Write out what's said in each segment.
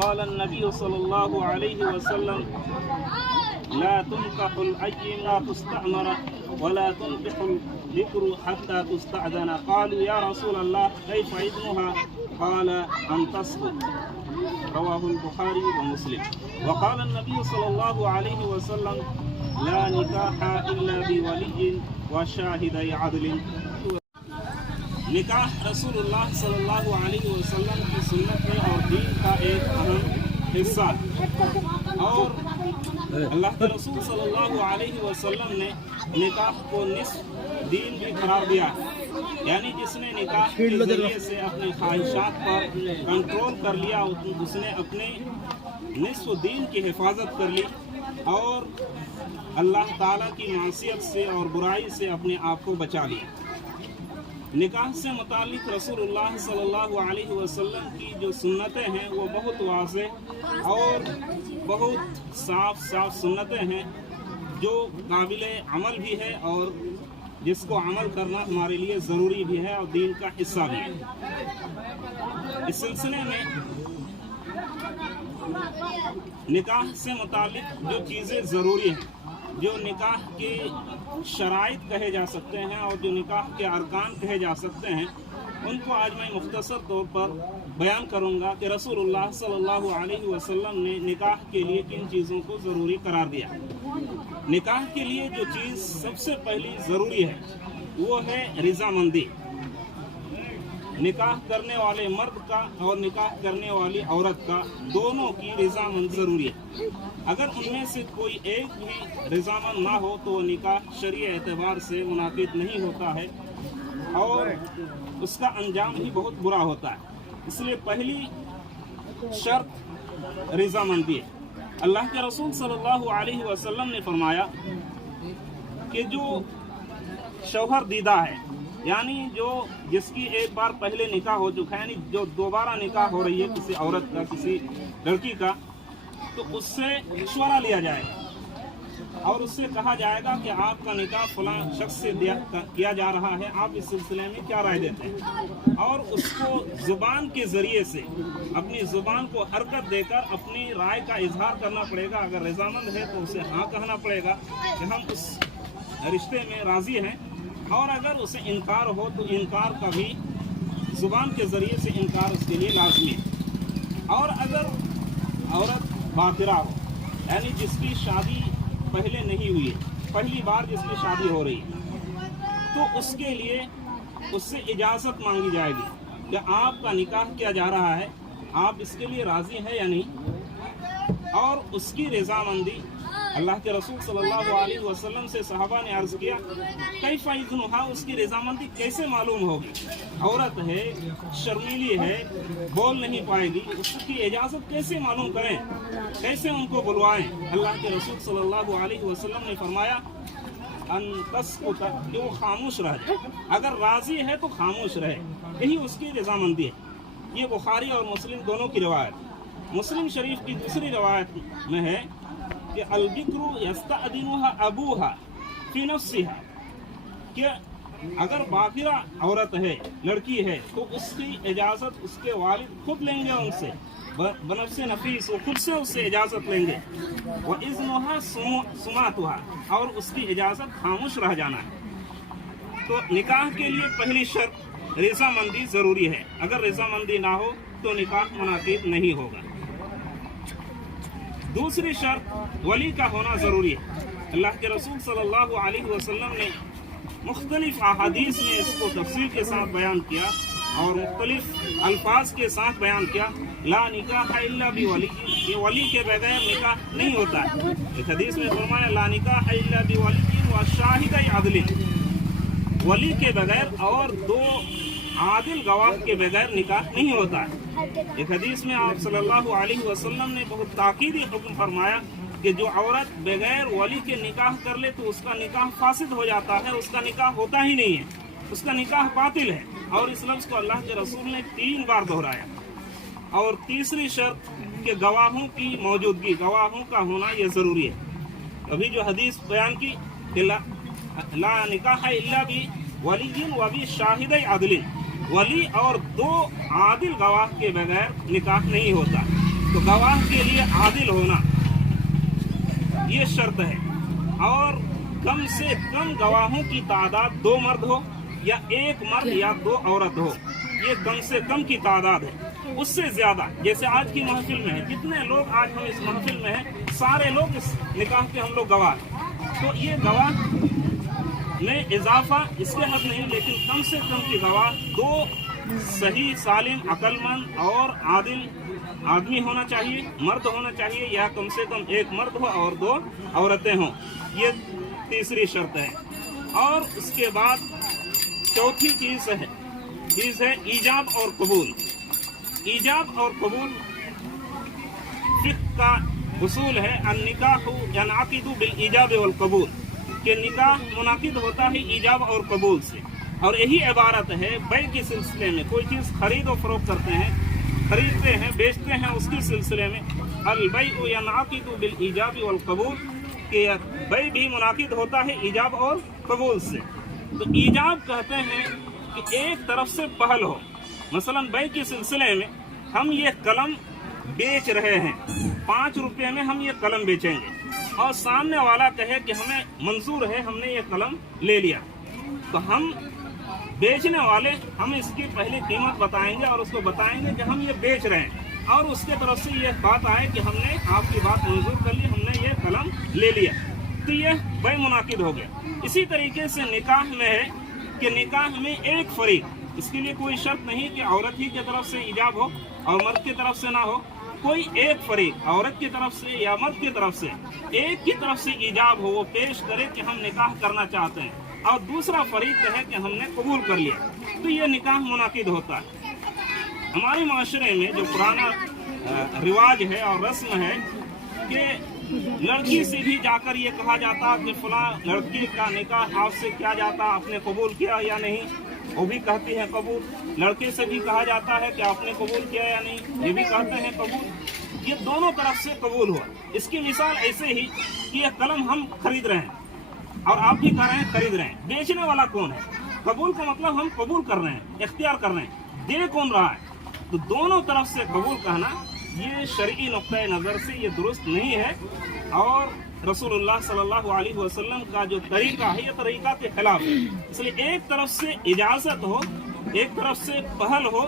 قال النبي صلى الله عليه وسلم لا تنكح الأيم تستأمر ولا تنكح البكر حتى تستأذن. قالوا يا رسول الله كيف إذنها؟ قال أن تسقط. رواه البخاري ومسلم. وقال النبي صلى الله عليه وسلم لا نكاح إلا بولي وشاهدي عدل. निकाह रसूलुल्लाह सल्लल्लाहु अलैहि वसल्लम की सुन्नत है और दीन का एक अहम हिस्सा। और अल्लाह के रसूल सल्लल्लाहु अलैहि वसल्लम ने निकाह को निस्फ दीन भी करार दिया है। यानी जिसने निकाह के जरिए से अपनी ख्वाहिशात पर कंट्रोल कर लिया, उसने अपने निस्फ दीन की हिफाजत कर ली और अल्लाह ताला की मासियत से और बुराई से अपने आप को बचा लिया। निकाह से मुतालिक रसूलुल्लाह सल्लल्लाहु अलैहि वसल्लम की जो सुन्नतें हैं वो बहुत वाज़ेह और बहुत साफ सुन्नतें हैं जो काबिले अमल भी है और जिसको अमल करना हमारे लिए ज़रूरी भी है और दीन का हिस्सा भी है। इस सिलसिले में निकाह से मुतालिक जो चीज़ें ज़रूरी हैं, जो निकाह के शराइत कहे जा सकते हैं और जो निकाह के अरकान कहे जा सकते हैं, उनको आज मैं मुख्तसर तौर पर बयान करूंगा कि रसूलुल्लाह सल्लल्लाहु अलैहि वसल्लम ने निकाह के लिए किन चीज़ों को ज़रूरी करार दिया। निकाह के लिए जो चीज़ सबसे पहली ज़रूरी है वो है रज़ामंदी। निकाह करने वाले मर्द का और निकाह करने वाली औरत का दोनों की रज़ामंदी ज़रूरी है। अगर उनमें से कोई एक भी रज़ामंद ना हो तो निकाह शरीय एतबार से मुनाकिद नहीं होता है और उसका अंजाम ही बहुत बुरा होता है। इसलिए पहली शर्त रज़ामंदी है। अल्लाह के रसूल सल्लल्लाहु अलैहि वसल्लम ने फरमाया कि जो शौहर दीदा है, यानी जो जिसकी एक बार पहले निकाह हो चुका है, यानी जो दोबारा निकाह हो रही है किसी औरत का, किसी लड़की का, तो उससे मशवरा लिया जाएगा और उससे कहा जाएगा कि आपका निकाह फलां शख्स से किया जा रहा है, आप इस सिलसिले में क्या राय देते हैं। और उसको ज़ुबान के ज़रिए से अपनी ज़ुबान को हरकत देकर अपनी राय का इजहार करना पड़ेगा। अगर रज़ामंद है तो उसे हाँ कहना पड़ेगा कि हम उस रिश्ते में राज़ी हैं, और अगर उसे इनकार हो तो इनकार का भी ज़ुबान के ज़रिए से इनकार उसके लिए लाजमी है। और अगर औरत बाकिरा हो, यानी जिसकी शादी पहले नहीं हुई है, पहली बार जिसकी शादी हो रही है, तो उसके लिए उससे इजाज़त मांगी जाएगी कि आपका निकाह किया जा रहा है, आप इसके लिए राज़ी हैं या नहीं। और उसकी रज़ामंदी अल्लाह के रसूल सल्लल्लाहु अलैहि वसल्लम से सहाबा ने अर्ज़ किया कैफ़ इज़्नुहा, उसकी रज़ामंदी कैसे मालूम होगी। औरत है, शर्मीली है, बोल नहीं पाएगी, उसकी इजाज़त कैसे मालूम करें, कैसे उनको बुलवाएं। अल्लाह के रसूल सल्लल्लाहु अलैहि वसल्लम ने फरमाया अन तस्कुत, कि वो खामोश रह जाए, अगर राज़ी है तो खामोश रहे, यही उसकी रज़ामंदी है। ये बुखारी और मुस्लिम दोनों की रिवायत। मुस्लिम शरीफ की दूसरी रिवायत में है कि अल-बिक्रू यस्तअदिनुहा अबूहा फी नफ्सिहा, कि अगर बाकिरा औरत है, लड़की है, तो उसकी इजाज़त उसके वालिद खुद लेंगे उनसे, बनफ्से नफीस, वो खुद से उससे इजाज़त लेंगे। व इज़्नुहा सुमातुहा, और उसकी इजाज़त खामोश रह जाना है। तो निकाह के लिए पहली शर्त रज़ामंदी ज़रूरी है। अगर रज़ामंदी ना हो तो निकाह मुनाकिद नहीं होगा। दूसरी शर्त वली का होना ज़रूरी है। अल्लाह के रसूल सल्लल्लाहु अलैहि वसल्लम ने मुख्तलिफ अहादीस में इसको तफसील के साथ बयान किया और मुख्तलिफ अल्फाज के साथ बयान किया। ला निकाह इल्ला बिवली, ये वली के बगैर निकाह नहीं होता है। एक हदीस में फरमाया ला निकाह इल्ला बिवली व शाहिदै अदलिन, वली के बगैर और दो आदिल गवाह के बगैर निकाह नहीं होता है। एक हदीस में आप सल्लल्लाहु अलैहि वसल्लम ने बहुत ताकीदी हुक्म फरमाया कि जो औरत बगैर वली के निकाह कर ले तो उसका निकाह फासिद हो जाता है, उसका निकाह होता ही नहीं है, उसका निकाह बातिल है। और इस लफ्ज़ को अल्लाह के रसूल ने 3 बार दोहराया। और तीसरी शर्त कि गवाहों की मौजूदगी, गवाहों का होना ये ज़रूरी है। अभी जो हदीस बयान की कि ला निकाह इल्ला बि वलिय्यिन व बि शाहिदै अदलिन, वली और 2 आदिल गवाह के बगैर निकाह नहीं होता। तो गवाह के लिए आदिल होना ये शर्त है, और कम से कम गवाहों की तादाद 2 मर्द हो या 1 मर्द या 2 औरत हो, ये कम से कम की तादाद है। उससे ज्यादा, जैसे आज की महफिल में है, जितने लोग आज हम इस महफिल में हैं, सारे लोग इस निकाह के हम लोग गवाह हैं, तो ये गवाह में इजाफा इसके हद नहीं, लेकिन कम से कम की गवाह 2 सही सालिम अक्लमंद और आदिल आदमी होना चाहिए, मर्द होना चाहिए, या कम से कम 1 मर्द हो और 2 औरतें हों, ये तीसरी शर्त है। और उसके बाद चौथी चीज है ईजाब और कबूल। ईजाब और कबूल फिक्र का उसूल है, अन्निकाहु यनाकिदु बिल ईजाब वल कबूल, कि निकाह मुनाकिद होता है ईजाब और कबूल से। और यही इबारत है बै के सिलसिले में, कोई चीज़ खरीद और फरोख्त करते हैं, खरीदते हैं, बेचते हैं, उसके सिलसिले में अल बैउ यनाकिदु बिल ईजाब वल कबूल, कि बै भी मुनाकिद होता है ईजाब और कबूल से। तो ईजाब कहते हैं कि एक तरफ से पहल हो, मसलन बै के सिलसिले में हम ये कलम बेच रहे हैं, 5 रुपये में हम ये कलम बेचेंगे, और सामने वाला कहे कि हमें मंजूर है, हमने ये कलम ले लिया, तो हम बेचने वाले हम इसकी पहले कीमत बताएंगे और उसको बताएंगे कि हम ये बेच रहे हैं, और उसके तरफ से ये बात आए कि हमने आपकी बात मंजूर कर ली, हमने ये कलम ले लिया, तो ये बै मुनाकिद हो गया। इसी तरीके से निकाह में है कि निकाह में एक फरीक, इसके लिए कोई शर्त नहीं कि औरत ही की तरफ से ईजाब हो और मर्द की तरफ से ना हो, कोई एक फरीक औरत की तरफ से या मर्द की तरफ से, एक की तरफ से ईजाब हो, वो पेश करे कि हम निकाह करना चाहते हैं, और दूसरा फरीक कहे कि हमने कबूल कर लिया, तो ये निकाह मुनाकिद होता है। हमारे माशरे में जो पुराना रिवाज है और रस्म है कि लड़की से भी जाकर ये कहा जाता कि फलां लड़की का निकाह आपसे किया जाता, आपने कबूल किया या नहीं, वो भी कहती है कबूल। लड़के से भी कहा जाता है कि आपने कबूल किया या नहीं, ये भी कहते हैं कबूल। ये दोनों तरफ से कबूल हुआ। इसकी मिसाल ऐसे ही कि ये कलम हम खरीद रहे हैं और आप भी कर रहे हैं, खरीद रहे हैं, बेचने वाला कौन है? कबूल का मतलब हम कबूल कर रहे हैं, इख्तियार कर रहे हैं, दे कौन रहा है? तो दोनों तरफ से कबूल कहना ये शरई नुक्ता नज़र से ये दुरुस्त नहीं है, और रसूलुल्लाह सल्लल्लाहु अलैहि वसल्लम का जो तरीका है ये तरीका के खिलाफ है। इसलिए एक तरफ से इजाज़त हो, एक तरफ से पहल हो,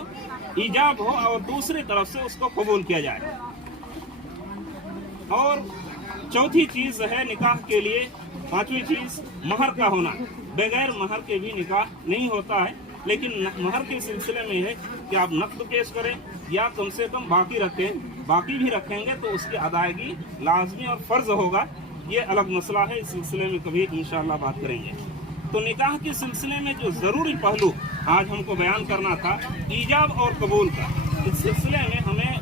ईजाब हो, और दूसरी तरफ से उसको कबूल किया जाए। और चौथी चीज़ है निकाह के लिए, पांचवी चीज़ महर का होना। बगैर महर के भी निकाह नहीं होता है, लेकिन महर के सिलसिले में है कि आप नक़द पेश करें या कम से कम बाकी रखें, बाकी भी रखेंगे तो उसकी अदायगी लाजमी और फ़र्ज़ होगा, ये अलग मसला है, इस सिलसिले में कभी इंशाअल्लाह बात करेंगे। तो निकाह के सिलसिले में जो ज़रूरी पहलू आज हमको बयान करना था ईजाब और कबूल का, इस सिलसिले में हमें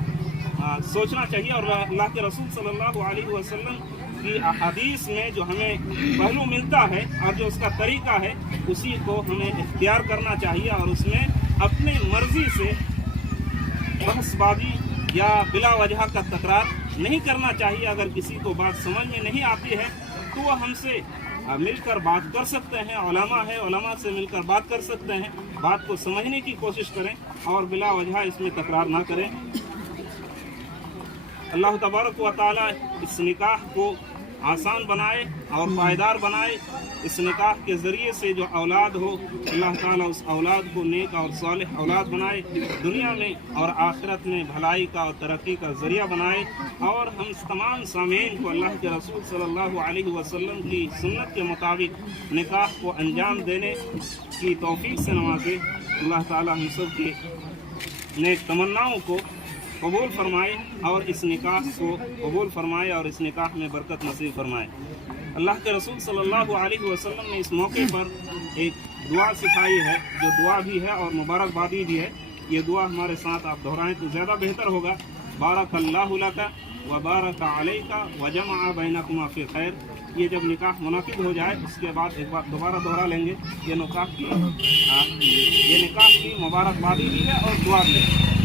सोचना चाहिए, और अल्लाह के रसूल सल्लल्लाहु अलैहि वसल्लम की हदीस में जो हमें पहलू मिलता है और जो उसका तरीका है उसी को हमें इख्तियार करना चाहिए, और उसमें अपनी मर्जी से बहसबाजी या बिला वजह का तकरार नहीं करना चाहिए। अगर किसी को बात समझ में नहीं आती है तो वह हमसे मिलकर बात कर सकते हैं, उलमा है, उलमा से मिलकर बात कर सकते हैं, बात को समझने की कोशिश करें और बिला वजह इसमें तकरार ना करें। अल्लाह तबारक व तआला इस निकाह को आसान बनाए और पायदार बनाए। इस निकाह के ज़रिए से जो औलाद हो, अल्लाह ताला उस औलाद को नेक और सालिह औलाद बनाए, दुनिया में और आखिरत में भलाई का और तरक्की का ज़रिया बनाए, और हम तमाम सामीन को अल्लाह के रसूल सल्लल्लाहु अलैहि वसल्लम की सुन्नत के मुताबिक निकाह को अंजाम देने की तौफीक से नवाजे। अल्लाह ताला हम सब की नेक तमन्नाओं को कबूल फरमाए और इस निकाह को कबूल फरमाए और इस निकाह में बरकत नसीब फरमाए। अल्लाह के रसूल सल्लल्लाहु अलैहि वसल्लम ने इस मौके पर एक दुआ सिखाई है, जो दुआ भी है और मुबारकबादी भी है। ये दुआ हमारे साथ आप दोहराएं तो ज़्यादा बेहतर होगा। बारकल्लाहु लका व बारक अलैका व जमअ बैनकुमा फी खैर। ये जब निकाह मुनाकिद हो जाए उसके बाद एक बार दोबारा दोहरा लेंगे। ये निकाह की मुबारकबादी भी है और दुआ भी है।